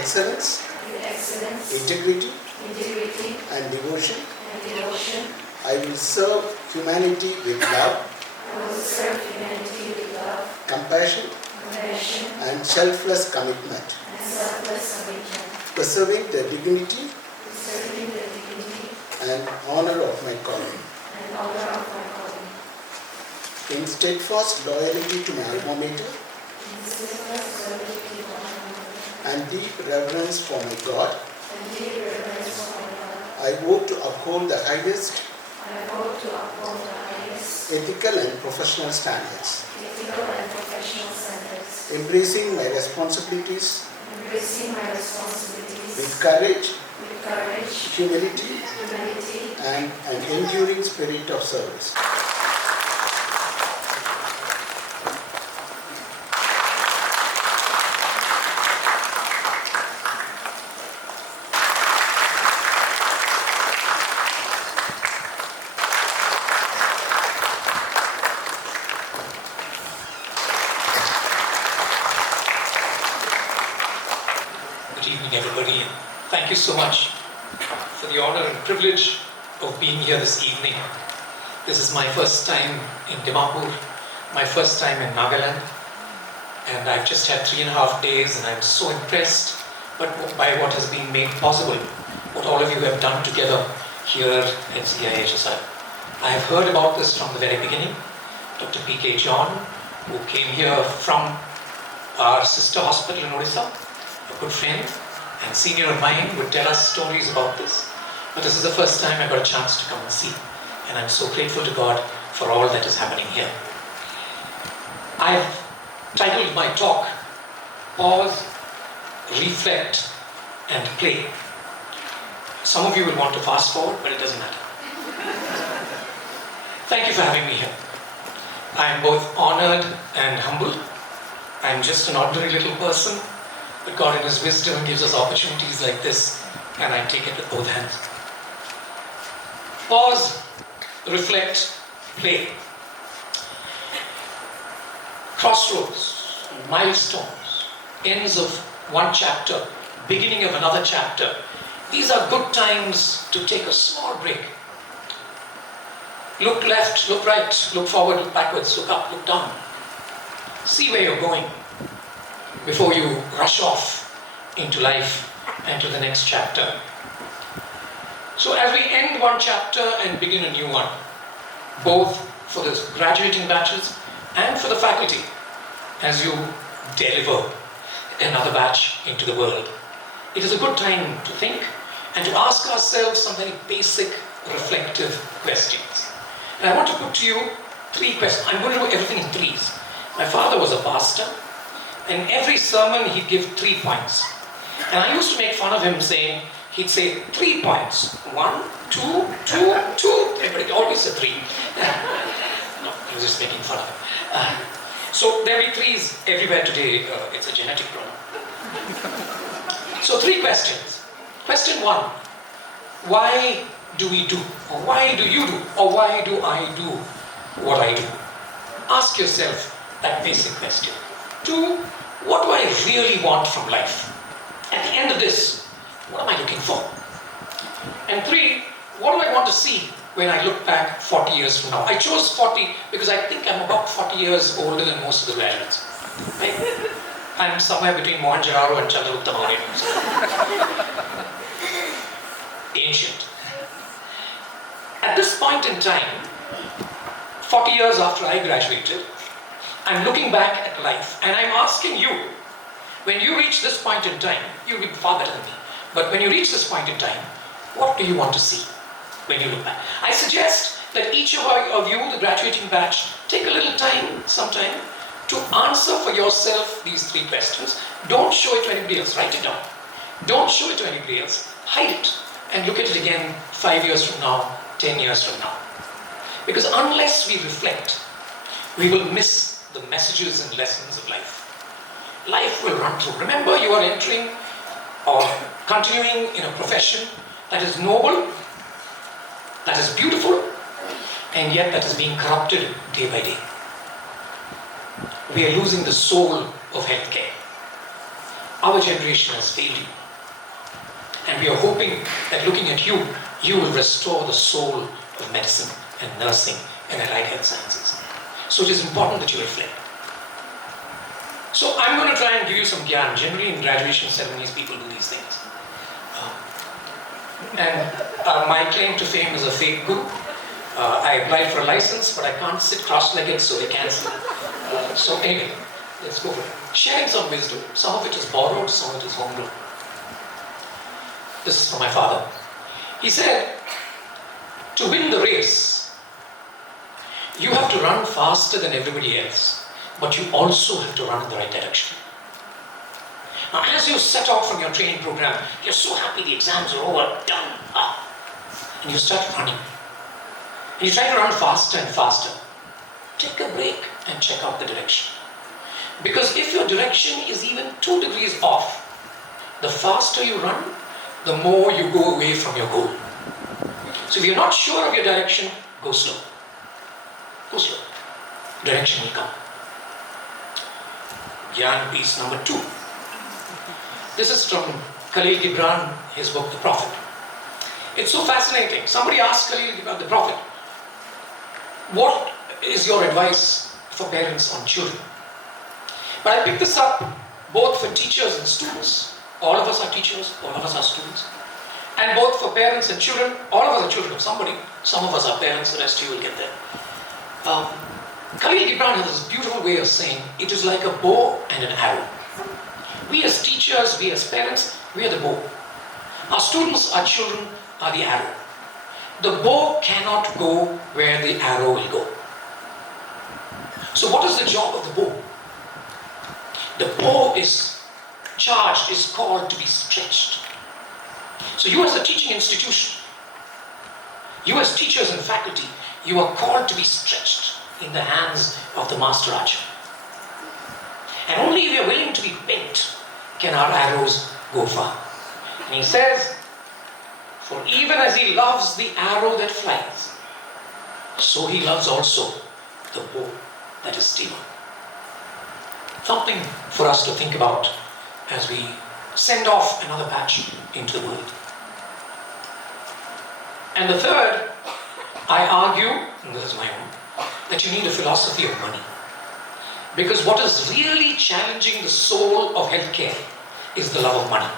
excellence, integrity, and devotion, I will serve humanity with love, compassion, and selfless commitment, preserving the dignity and honor of my calling. In steadfast loyalty to my alma mater and deep reverence for my God, I vow to uphold the highest ethical and professional standards, embracing my responsibilities with courage, humility, and an enduring spirit of service. Good evening, everybody. Thank you so much for the honor and privilege of being here this evening. This is my first time in Dimapur, my first time in Nagaland, and I've just had 3.5 days, and I'm so impressed by what has been made possible, what all of you have done together here at Cihsr. I have heard about this from the very beginning. Dr. P.K. John, who came here from our sister hospital in Odisha, a good friend and senior of mine, would tell us stories about this. But this is the first time I got a chance to come and see, and I'm so grateful to God for all that is happening here. I've titled my talk, Pause, Reflect and Play. Some of you will want to fast forward, but it doesn't matter. Thank you for having me here. I am both honored and humbled. I'm just an ordinary little person, but God in His wisdom gives us opportunities like this, and I take it with both hands. Pause, reflect, play. Crossroads, milestones, ends of one chapter, beginning of another chapter. These are good times to take a small break. Look left, look right, look forward, look backwards, look up, look down. See where you're going before you rush off into life and to the next chapter. So as we end one chapter and begin a new one, both for the graduating batches and for the faculty, as you deliver another batch into the world, it is a good time to think and to ask ourselves some very basic reflective questions. And I want to put to you 3 questions. I'm going to do everything in threes. My father was a pastor, and every sermon he'd give 3 points. And I used to make fun of him saying, he'd say 3 points. 1, 2, 2, 2. Everybody always said 3. No, he was just making fun of him. So there'll be 3s everywhere today. It's a genetic problem. So 3 questions. Question 1. Why do we do? Or why do you do? Or why do I do what I do? Ask yourself that basic question. 2. What do I really want from life? At the end of this, what am I looking for? And 3. What do I want to see when I look back 40 years from now? I chose 40 because I think I'm about 40 years older than most of the graduates. Right? I'm somewhere between Mohenjo-daro and Chandragupta Maurya. Ancient. At this point in time, 40 years after I graduated, I'm looking back at life and I'm asking you, when you reach this point in time, you'll be far better than me, but when you reach this point in time, what do you want to see when you look back? I suggest that each of you, the graduating batch, take a little time, sometime, to answer for yourself these 3 questions. Don't show it to anybody else, write it down. Don't show it to anybody else, hide it, and look at it again 5 years from now, 10 years from now. Because unless we reflect, we will miss the messages and lessons of life. Life will run through. Remember, you are entering or continuing in a profession that is noble, that is beautiful, and yet that is being corrupted day by day. We are losing the soul of healthcare. our generation has failed you. And we are hoping that looking at you, you will restore the soul of medicine and nursing and allied health sciences. So it is important that you reflect. So I'm going to try and give you some gyan. Generally in graduation ceremonies, people do these things. My claim to fame is a fake guru. I applied for a license, but I can't sit cross-legged, so they cancel. So anyway, let's go for it. Sharing some wisdom. Some of it is borrowed, some of it is homegrown. This is from my father. He said, to win the race, you have to run faster than everybody else, but you also have to run in the right direction. Now, as you set out from your training program, you're so happy the exams are over, done, and you start running. And you try to run faster and faster. Take a break and check out the direction. Because if your direction is even 2 degrees off, the faster you run, the more you go away from your goal. So if you're not sure of your direction, go slow. Go slow. Direction will come. Gyan piece number 2. This is from Khalil Gibran, his book, The Prophet. It's so fascinating. Somebody asked Khalil Gibran, the Prophet, what is your advice for parents on children? But I picked this up both for teachers and students. All of us are teachers, all of us are students. And both for parents and children, all of us are children of somebody. Some of us are parents, the rest of you will get there. Khalil Gibran has this beautiful way of saying, it is like a bow and an arrow. We as teachers, we as parents, we are the bow. Our students, our children are the arrow. The bow cannot go where the arrow will go. So what is the job of the bow? The bow is charged, is called to be stretched. So you as a teaching institution, you as teachers and faculty, you are called to be stretched in the hands of the master archer. And only if we are willing to be bent can our arrows go far. And he says, for even as he loves the arrow that flies, so he loves also the bow that is still. Something for us to think about as we send off another batch into the world. And the third, I argue, and this is my own, that you need a philosophy of money. Because what is really challenging the soul of healthcare is the love of money.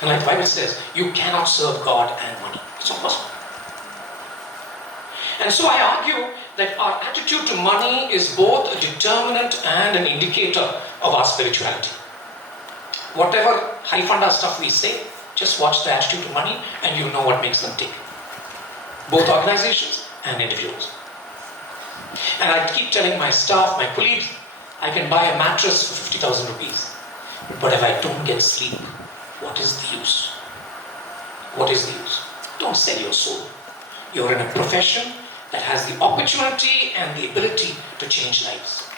And like the Bible says, you cannot serve God and money. It's not possible. And so I argue that our attitude to money is both a determinant and an indicator of our spirituality. Whatever high funda stuff we say, just watch the attitude to money and you know what makes them tick. Both organizations and individuals. And I keep telling my staff, my colleagues, I can buy a mattress for 50,000 rupees. But if I don't get sleep, what is the use? What is the use? Don't sell your soul. You're in a profession that has the opportunity and the ability to change lives.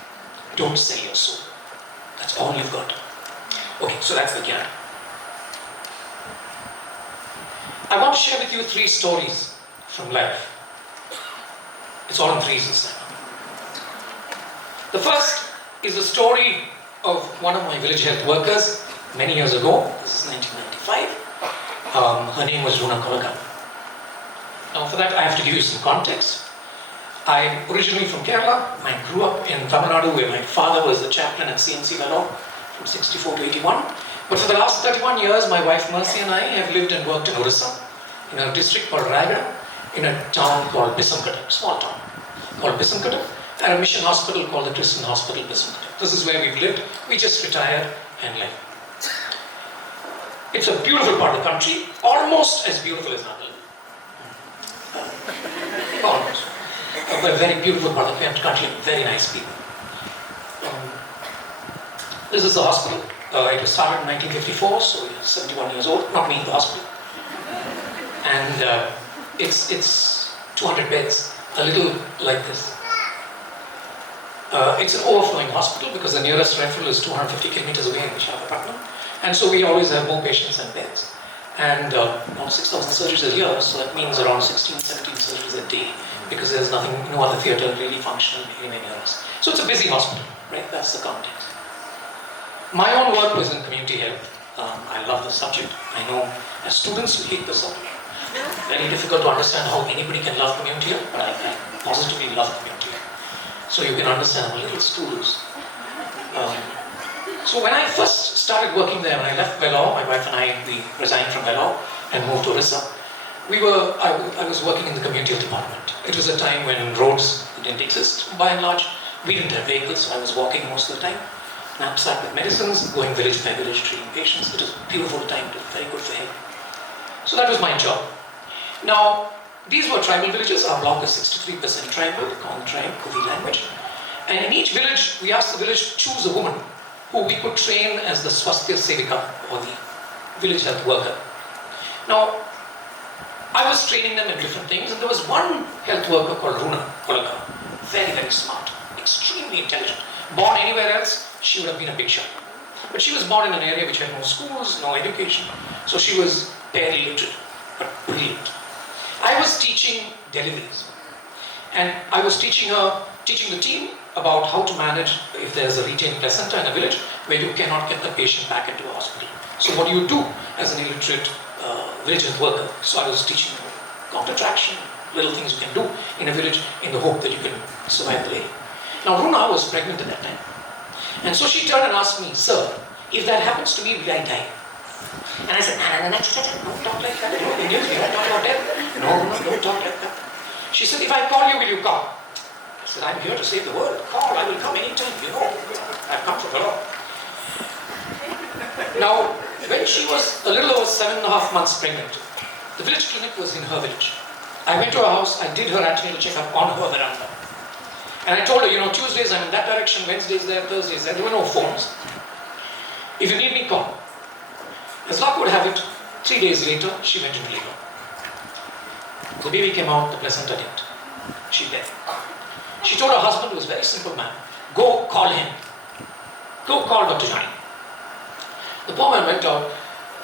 Don't sell your soul. That's all you've got. Okay, so that's the gyan. I want to share with you 3 stories from life. It's all in threes this time. The first is a story of one of my village health workers many years ago. This is 1995. Her name was Runa Kolaga. Now for that I have to give you some context. I'm originally from Kerala. I grew up in Tamil Nadu where my father was the chaplain at CMC Vellore from 64 to 81. But for the last 31 years, my wife Mercy and I have lived and worked in Orissa, in a district called Rayagada, in a town called Bisamkata, small town called Bisamkata, and a mission hospital called the Christian Hospital Bisamkata. This is where we've lived. We just retired and left. It's a beautiful part of the country, almost as beautiful as Nagaland. Almost. A very beautiful part of the country, very nice people. This is the hospital. It was started in 1954, so we're 71 years old, not me, the hospital. And it's 200 beds, a little like this. It's an overflowing hospital because the nearest referral is 250 kilometers away in Visakhapatnam. And so we always have more patients and beds. And around 6,000 surgeries a year, so that means around 16, 17 surgeries a day, because there's no other theatre really functional anywhere near us. So it's a busy hospital, right? That's the context. My own work was in community health. I love the subject. I know as students we hate the subject. Very difficult to understand how anybody can love community health, but I positively love community health. So you can understand I'm a little students. So when I first started working there, when I left Vellore, my wife and I, we resigned from Vellore and moved to Orissa. I was working in the community health department. It was a time when roads didn't exist, by and large. We didn't have vehicles, so I was walking most of the time. Knapsack with medicines, going village by village, treating patients. It was a beautiful time, very good for him. So that was my job. Now, these were tribal villages. Our block is 63% tribal, Kong tribe, Kuvi language. And in each village, we asked the village to choose a woman who we could train as the Swasthya Sevika, or the village health worker. Now, I was training them in different things, and there was one health worker called Runa Kolaka. Very, very smart, extremely intelligent. Born anywhere else, she would have been a big shot. But she was born in an area which had no schools, no education, so she was barely literate, but brilliant. I was teaching deliveries, and I was teaching the team about how to manage if there's a retained placenta in a village where you cannot get the patient back into a hospital. So what do you do as an illiterate village health worker? So I was teaching them counter traction, little things you can do in a village in the hope that you can survive the lady. Now Runa was pregnant at that time. And so she turned and asked me, "Sir, if that happens to me, will I die?" And I said, "No, don't talk like that. Indians, we don't talk about death. No, don't talk like that." She said, "If I call you, will you come?" I said, "I'm here to save the world. Call, I will come anytime, you know. I've come from Vellore." Now, when she was a little over 7.5 months pregnant, the village clinic was in her village. I went to her house, I did her antenatal checkup on her veranda. And I told her, Tuesdays I'm in that direction, Wednesdays there, Thursdays there. There were no phones. If you need me, call. As luck would have it, 3 days later, she went into labor. The baby came out, the placenta didn't. She died. She told her husband, who was a very simple man, "Go call him. Go call Dr. Johnny." The poor man went out.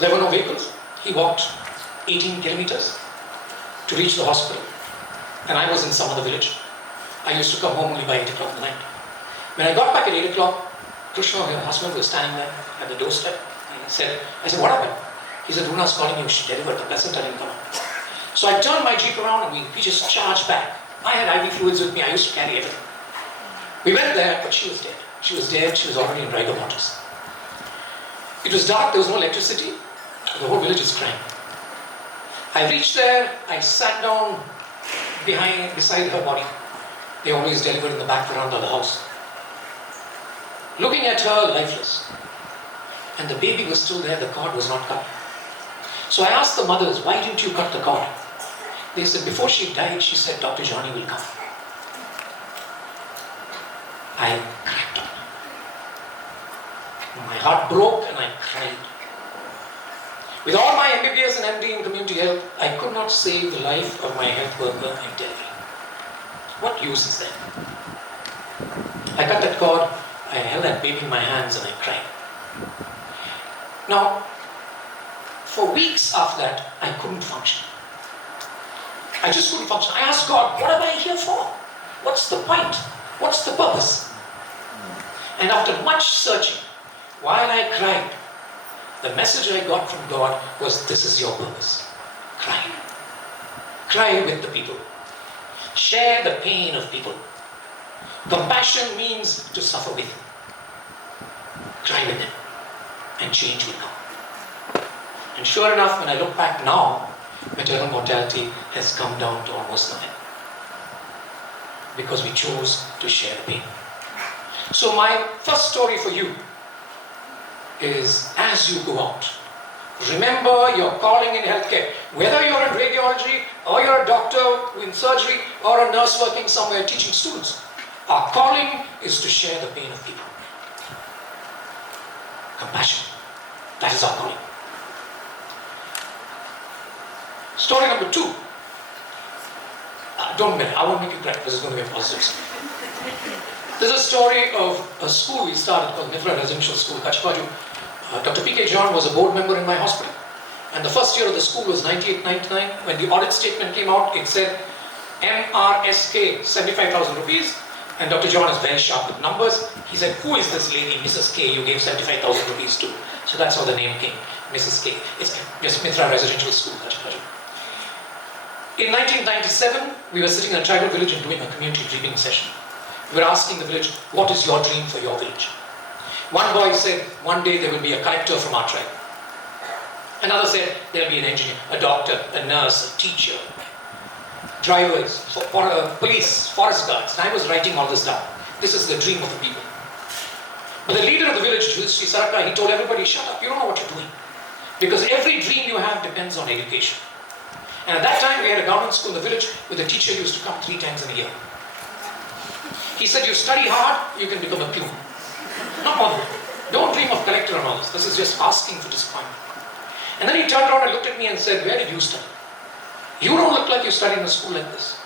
There were no vehicles. He walked 18 kilometers to reach the hospital. And I was in some other village. I used to come home only by 8 o'clock in the night. When I got back at 8 o'clock, Krishna, her husband, was standing there at the doorstep. And I said, "What happened?" He said, "Runa's calling you. She delivered. The placenta didn't come out." So I turned my jeep around and we just charged back. I had IV fluids with me. I used to carry everything. We went there, but she was dead. She was dead. She was already in rigor mortis. It was dark. There was no electricity. The whole village is crying. I reached there. I sat down beside her body. They always delivered in the back veranda of the house. Looking at her, lifeless. And the baby was still there. The cord was not cut. So I asked the mothers, "Why didn't you cut the cord?" They said, "Before she died, she said Dr. Johnny will come." I cracked up. My heart broke and I cried. With all my MBBS and MD in community health, I could not save the life of my health worker in delivery. What use is that? I cut that cord, I held that baby in my hands and I cried. Now, for weeks after that, I couldn't function. I just couldn't function. I asked God, "What am I here for? What's the point? What's the purpose?" And after much searching, while I cried, the message I got from God was, "This is your purpose. Cry. Cry with the people. Share the pain of people. Compassion means to suffer with them. Cry with them, and change will come." And sure enough, when I look back now, maternal mortality has come down to almost nothing. Because we chose to share the pain. So my first story for you is, as you go out, remember your calling in healthcare. Whether you're in radiology, or you're a doctor in surgery, or a nurse working somewhere teaching students, our calling is to share the pain of people. Compassion. That is our calling. Story number 2. Don't minute, I won't make you cry. This is going to be a positive story. This is a story of a school we started called Mithra Residential School, Kachpaju. Dr. P.K. John was a board member in my hospital. And the first year of the school was 98-99. When the audit statement came out, it said MRSK 75,000 rupees, And Dr. John is very sharp with numbers. He said, who is this lady, Mrs. K, you gave 75,000 rupees to? So that's how the name came, Mrs. K. It's just Mitra Residential School. In 1997, we were sitting in a tribal village and doing a community dreaming session. We were asking the village, what is your dream for your village? One boy said, one day there will be a collector from our tribe. Another said, there will be an engineer, a doctor, a nurse, a teacher, drivers, police, forest guards. And I was writing all this down. This is the dream of the people. But the leader of the village, Cihsr, he told everybody, shut up, you don't know what you're doing. Because every dream you have depends on education. And at that time, we had a government school in the village where the teacher used to come 3 times in a year. He said, you study hard, you can become a peon. Not more than that. Don't dream of collector and all this. This is just asking for disappointment. And then he turned around and looked at me and said, where did you study? You don't look like you studied in a school like this.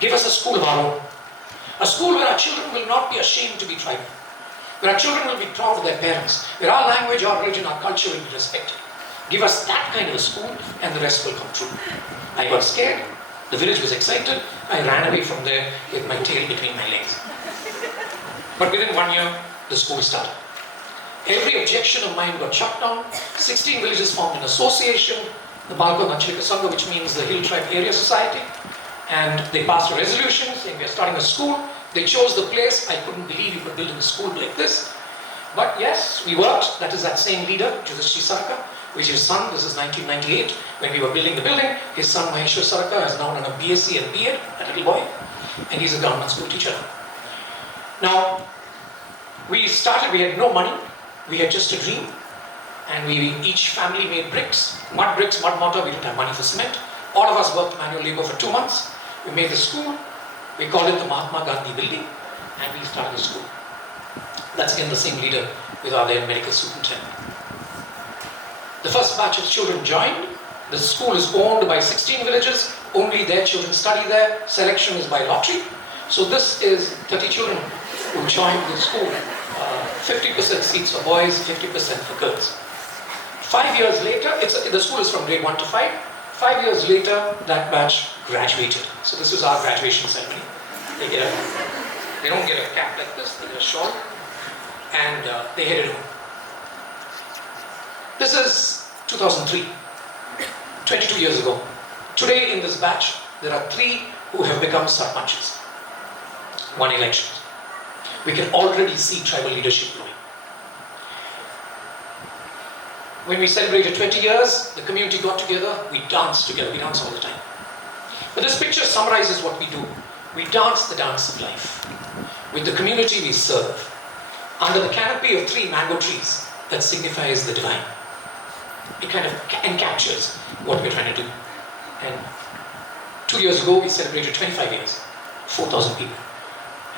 Give us a school of our own. A school where our children will not be ashamed to be tribal. Where our children will be proud of their parents. Where our language, our religion, our culture will be respected. Give us that kind of a school and the rest will come true. I got scared. The village was excited. I ran away from there with my tail between my legs. But within 1 year, the school started. Every objection of mine got shut down. 16 villages formed an association, the Balko Nachalika Sangha, which means the Hill Tribe Area Society. And they passed a resolution saying we are starting a school. They chose the place. I couldn't believe you could build a school like this. But yes, we worked. That is that same leader, Cihsr, which is his son. This is 1998 when we were building the building. His son Maheshwar Saraka has now done a BSc and B.Ed, that little boy. And he's a government school teacher. Now, we started, we had no money. We had just a dream. And each family made bricks, mud mortar. We didn't have money for cement. All of us worked manual labor for 2 months. We made the school. We called it the Mahatma Gandhi building. And we started the school. That's again the same leader with our then medical superintendent. The first batch of children joined. The school is owned by 16 villages. Only their children study there. Selection is by lottery. So this is 30 children who joined the school. 50% seats for boys, 50% for girls. 5 years later, the school is from grade 1 to 5. 5 years later, that batch graduated. So this is our graduation ceremony. They don't get a cap like this, they get a shawl, and they headed home. This is 2003, 22 years ago. Today in this batch, there are 3 who have become sarpanchs. 1 election. We can already see tribal leadership growing. When we celebrated 20 years, the community got together, we danced together, we dance all the time. But this picture summarizes what we do. We dance the dance of life. With the community we serve, under the canopy of 3 mango trees that signifies the divine. It kind of encaptures what we're trying to do. And 2 years ago, we celebrated 25 years, 4,000 people.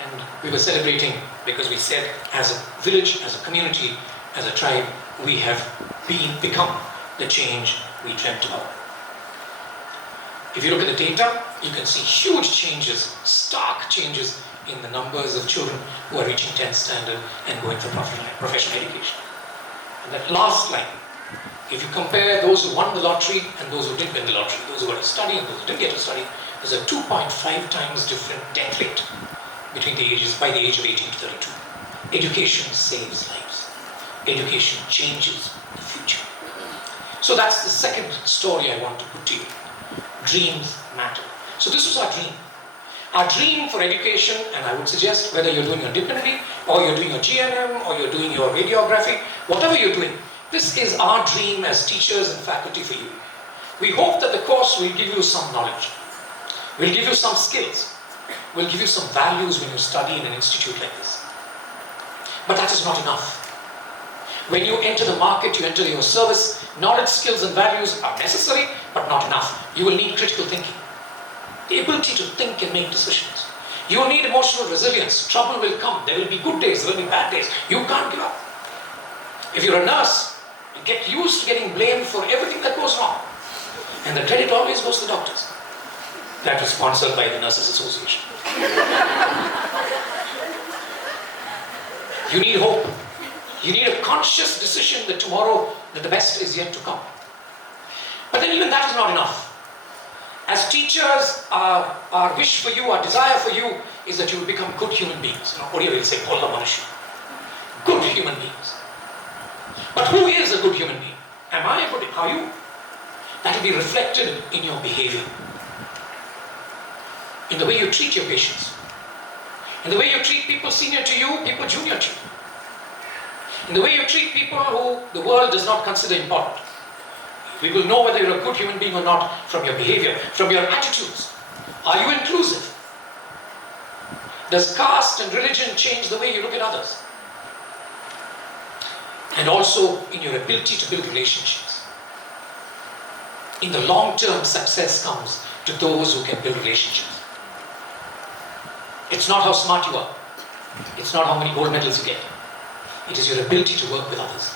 And we were celebrating because we said, as a village, as a community, as a tribe, we have become the change we dreamt about. If you look at the data, you can see huge changes, stark changes in the numbers of children who are reaching 10th standard and going for professional education. And that last line, if you compare those who won the lottery and those who didn't win the lottery, those who got to study and those who didn't get to study, there's a 2.5 times different death rate by the age of 18 to 32. Education saves lives. Education changes the future. So that's the second story I want to put to you. Dreams matter. So this was our dream. Our dream for education, and I would suggest whether you're doing your diploma or you're doing your GNM or you're doing your radiography, whatever you're doing, this is our dream as teachers and faculty for you. We hope that the course will give you some knowledge, will give you some skills, will give you some values when you study in an institute like this. But that is not enough. When you enter the market, you enter your service, knowledge, skills and values are necessary, but not enough. You will need critical thinking, the ability to think and make decisions. You will need emotional resilience. Trouble will come. There will be good days, there will be bad days. You can't give up. If you're a nurse, you get used to getting blamed for everything that goes wrong. And the credit always goes to the doctors. That was sponsored by the Nurses Association. You need hope. You need a conscious decision that tomorrow, that the best is yet to come. But then even that is not enough. As teachers, our wish for you, our desire for you is that you will become good human beings. Odia will say, Polla Manushi. Good human beings. But who is a good human being? Am I a good? Are you? That will be reflected in your behavior. In the way you treat your patients. In the way you treat people senior to you, people junior to you. In the way you treat people who the world does not consider important. We will know whether you're a good human being or not from your behavior, from your attitudes. Are you inclusive? Does caste and religion change the way you look at others? And also in your ability to build relationships. In the long term, success comes to those who can build relationships. It's not how smart you are. It's not how many gold medals you get. It is your ability to work with others.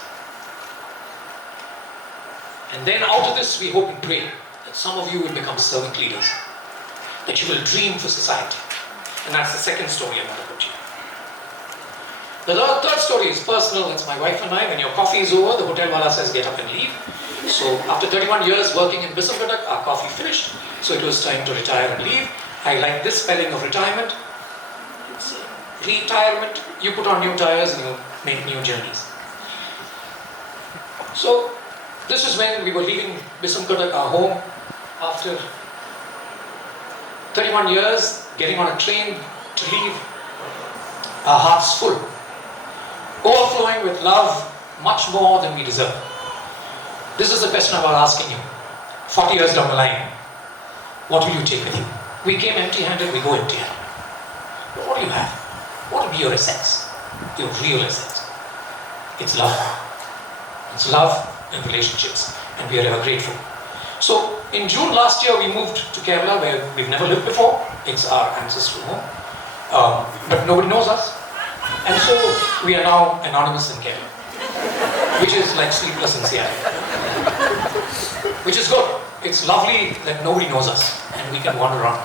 And then out of this, we hope and pray that some of you will become servant leaders. That you will dream for society. And that's the second story I want to put to you. The third story is personal. That's my wife and I. When your coffee is over, the hotel wala says get up and leave. So after 31 years working in Bissamgadak, our coffee finished. So it was time to retire and leave. I like this spelling of retirement. It's retirement. You put on new tires and you make new journeys. So this is when we were leaving Bissamgadak, our home, after 31 years, getting on a train to leave, our hearts full, overflowing with love, much more than we deserve. This is the question I was asking you. 40 years down the line, what will you take with you? We came empty-handed, we go empty-handed. But what do you have? What will be your essence? Your real essence? It's love. It's love and relationships, and we are ever grateful. So, in June last year, we moved to Kerala, where we've never lived before. It's our ancestral home. But nobody knows us. And so, we are now anonymous in Kerala. Which is like sleepless in Seattle. Which is good. It's lovely that nobody knows us, and we can wander around.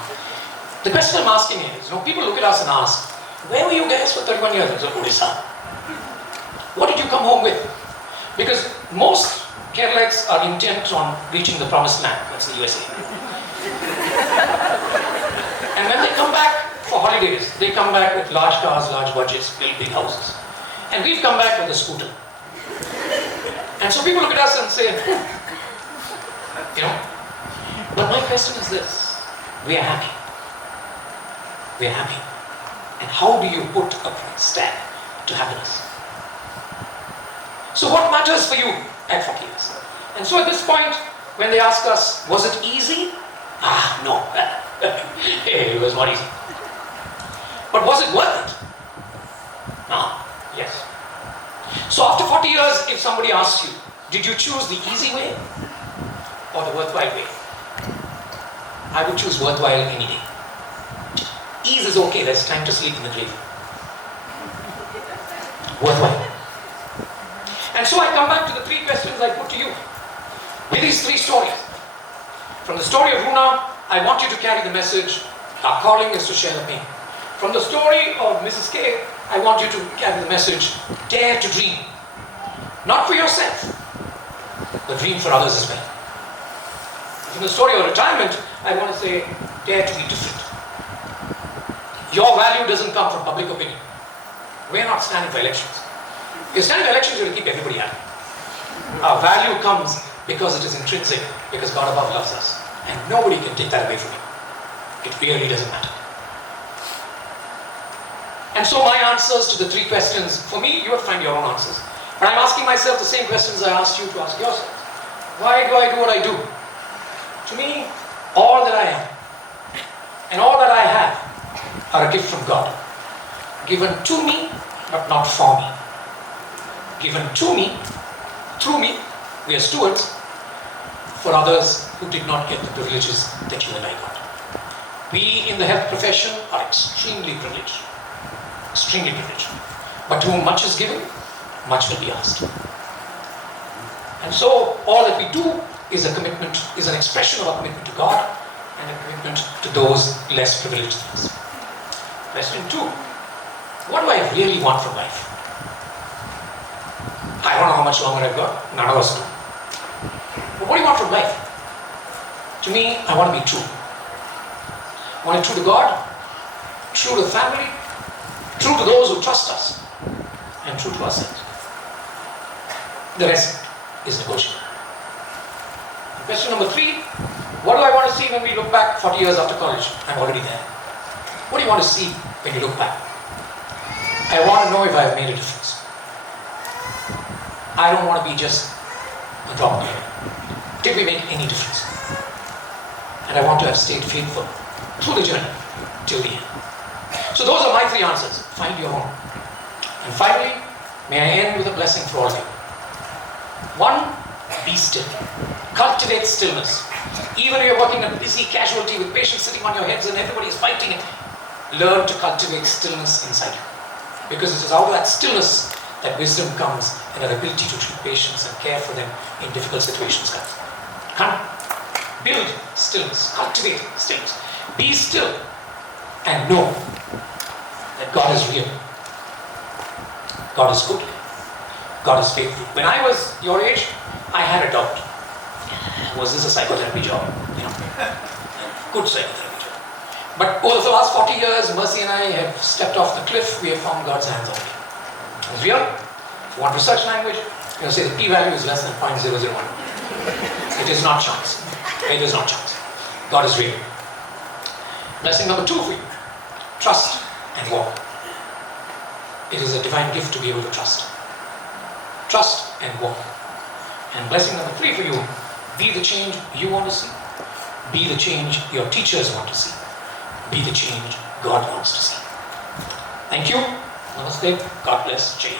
The question I'm asking is, people look at us and ask, where were you guys for 31 years? I said, Odisha. What did you come home with? Because most Keralites are intent on reaching the promised land. That's the USA. And when they come back for holidays, they come back with large cars, large budgets, build big houses. And we've come back with a scooter. And so people look at us and say, But my question is this. We are happy. We are happy. And how do you put a price tag to happiness? So what matters for you at 40 years? And so at this point, when they ask us, was it easy? No. It was not easy. But was it worth it? Yes. So after 40 years, if somebody asks you, did you choose the easy way or the worthwhile way? I would choose worthwhile any day. Ease is okay, there's time to sleep in the grave. Worthwhile. And so I come back to the three questions I put to you. With these three stories. From the story of Runa, I want you to carry the message, our calling is to share the pain. From the story of Mrs. K, I want you to carry the message, dare to dream. Not for yourself, but dream for others as well. From the story of retirement, I want to say, dare to be different. Your value doesn't come from public opinion. We're not standing for elections. If you're standing for elections, you're going to keep everybody happy. Our value comes because it is intrinsic, because God above loves us. And nobody can take that away from you. It really doesn't matter. And so my answers to the three questions, for me, you will find your own answers. But I'm asking myself the same questions I asked you to ask yourselves. Why do I do what I do? To me, all that I am and all that I have are a gift from God. Given to me, but not for me. Given to me, through me, we are stewards for others who did not get the privileges that you and I got. We in the health profession are extremely privileged. Extremely privileged. But to whom much is given, much will be asked. And so all that we do is a commitment, is an expression of our commitment to God and a commitment to those less privileged than us. Question 2. What do I really want from life? I don't know how much longer I've got. None of us do. But what do you want from life? To me, I want to be true. I want to be true to God. true to the family, true to those who trust us, and true to ourselves. The rest is negotiable. Question number 3, what do I want to see when we look back 40 years after college? I'm already there. What do you want to see when you look back? I want to know if I have made a difference. I don't want to be just a drop player. Did we make any difference? And I want to have stayed faithful through the journey till the end. So those are my 3 answers. Find your own. And finally, may I end with a blessing for all of you. 1, be still. Cultivate stillness. Even if you're working a busy casualty with patients sitting on your heads and everybody is fighting it, learn to cultivate stillness inside you. Because it is out of that stillness that wisdom comes and an ability to treat patients and care for them in difficult situations comes. Build stillness, cultivate stillness. Be still and know that God is real. God is good. God is faithful. When I was your age, I had a doubt. Was this a psychotherapy job? Good psychotherapy job. But over the last 40 years, Mercy and I have stepped off the cliff. We have found God's hands on it. It's real. If you want research language, say the p-value is less than 0.001. It is not chance. It is not chance. God is real. Blessing number 2 for you. Trust and walk. It is a divine gift to be able to trust. Trust and walk. And blessing number 3 for you, be the change you want to see. Be the change your teachers want to see. Be the change God wants to see. Thank you. Namaste. God bless. Jai.